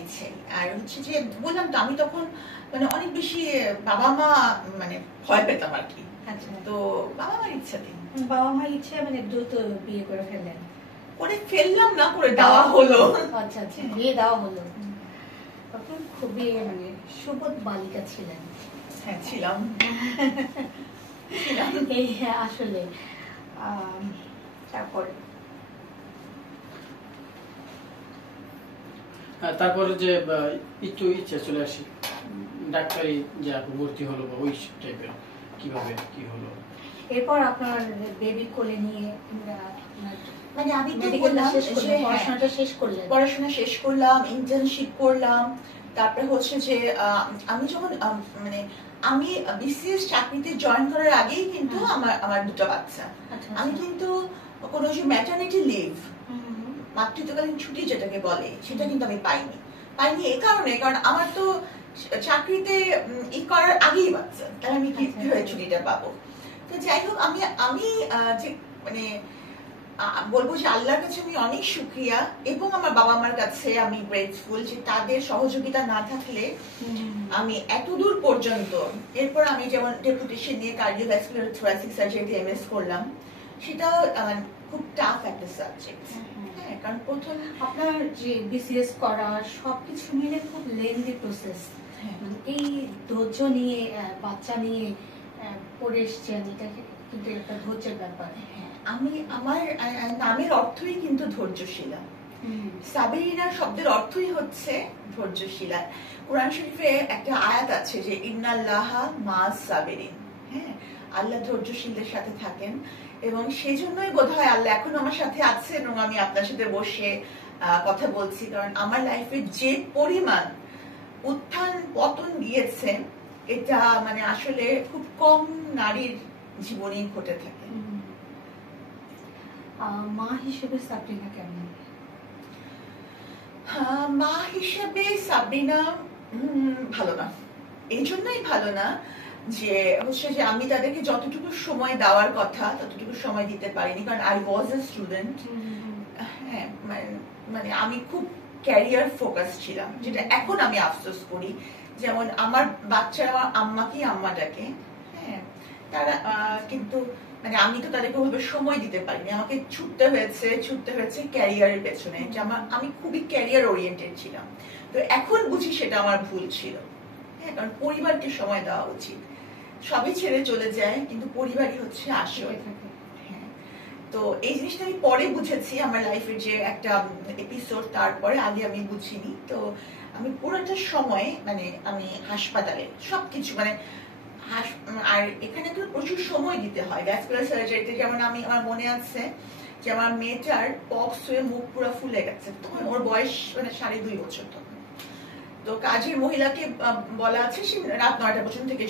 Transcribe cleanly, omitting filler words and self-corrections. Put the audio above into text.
ইচ্ছে। আর হচ্ছে যে বললাম তো আমি তখন মানে অনেক বেশি বাবা মা মানে ভয় পেতাম আর কি। আচ্ছা, তো বাবা মার ইচ্ছাতে বাবা মার ইচ্ছে মানে দ্রুত বিয়ে করে ফেললেন? করে ফেললাম না, করে দেওয়া হলো। আচ্ছা আচ্ছা, বিয়ে দেওয়া হলো। তখন খুবই মানে সুবোধ বালিকা ছিলেন। হ্যাঁ ছিলাম। এই আসলে তারপর তারপরে যে একটু ইচ্ছা চলে আসি ডাক্তারি যে ভর্তি হলো বা ওই টাইপের, কিভাবে কি হলো? এরপর আপনার বেবি কোলে নিয়ে মানে আমি তো বললাম পড়াশোনাটা শেষ করলেন? পড়াশোনা শেষ করলাম, ইন্টার্নশিপ করলাম। তারপরে হচ্ছে যে আমি যখন মানে আমি বিসিএস চাকরিতে জয়েন করার আগেই কিন্তু আমার দুটো বাচ্চা। আমি কিন্তু কোনো যে ম্যাটারনিটি লিভ, মাতৃত্বকালীন ছুটি যেটাকে বলে, সেটা কিন্তু আমি পাইনি এই কারণে, কারণ আমার তো চাকরিতে ই করার আগেই বাচ্চা, তাহলে আমি কিভাবে ছুটিটা পাবো। তো যাই হোক, আমি যে মানে বলবো যে আল্লাহর কাছে আমি অনেক শুকরিয়া এবং আমার বাবা মার কাছে আমি গ্রেটফুল যে তাদের সহযোগিতা না থাকলে আমি এত দূর পর্যন্ত, এরপর আমি যেমন ডেপুটেশন নিয়ে কার্ডিওভাস্কুলার থোরাসিক সার্জারিতে এমএস করলাম, সেটাও খুব টাফ একটা সাবজেক্ট। হ্যাঁ, কারণ প্রথম আপনার যে বিসিএস করা সবকিছু মিলে খুব লেন্দি প্রসেস। এই ধৈর্য নিয়ে বাচ্চা নিয়ে পড়ে এসছেন, এটা কিন্তু একটা ধৈর্যের ব্যাপার। আমি আমার নামের অর্থই কিন্তু ধৈর্যশীলা। সাবিরিনা শব্দের অর্থই হচ্ছে ধৈর্যশীলা। কোরআন শরীফে একটা আয়াত আছে যে ইন্নাল্লাহা মা'আস সাবিরিন। হ্যাঁ, আল্লাহ ধৈর্যশীলদের সাথে থাকেন, এবং সেজন্যই বোধহয় আল্লাহ এখন আমার সাথে আছেন এবং আমি আপনার সাথে বসে কথা বলছি। কারণ আমার লাইফে যে পরিমাণ উত্থান পতন গিয়েছে, এটা মানে আসলে খুব কম নারীর জীবনেই ঘটে থাকে। মা হিসেবে সাবরিনা কেমন? মা হিসেবে সাবরিনা ভালো না। এই জন্যই ভালো না যে হচ্ছে যে আমি তাদেরকে যতটুকু সময় দেওয়ার কথা ততটুকু সময় দিতে পারিনি, কারণ আই ওয়াজ এ স্টুডেন্ট। হ্যাঁ, মানে আমি খুব ক্যারিয়ার ফোকাস ছিলাম, যেটা এখন আমি আফসোস করি। যেমন আমার বাচ্চারা আমার আম্মাকেই আম্মা ডাকে। হ্যাঁ, তারা কিন্তু মানে আমি তো তাদেরকে ওভাবে সময় দিতে পারিনি, আমাকে ছুটতে হয়েছে ক্যারিয়ারের পেছনে। আমি খুবই ক্যারিয়ার ওরিয়েন্টেড ছিলাম। তো এখন বুঝি সেটা আমার ভুল ছিল। হ্যাঁ, কারণ পরিবারকে সময় দেওয়া উচিত। সবই ছেড়ে চলে যায়, কিন্তু পরিবারই হচ্ছে আসল। হ্যাঁ, তো এই জিনিসটা আমি পরে বুঝেছি আমার লাইফের যে একটা এপিসোড, তারপরে আগে আমি বুঝিনি। তো আমি পুরোটা সময় মানে আমি হাসপাতালে সবকিছু মানে আর এখানে তো প্রচুর সময় দিতে হয় ভ্যাসকুলার সার্জারিতে। যেমন আমার মনে আছে যে আমার মেয়েটার পক্স হয়ে মুখ পুরো ফুলে গেছে, তখন ওর বয়স মানে 2.5 বছর। তখন তো কাজের মহিলাকে বলা আছে সে রাত 9টা পর্যন্ত থেকে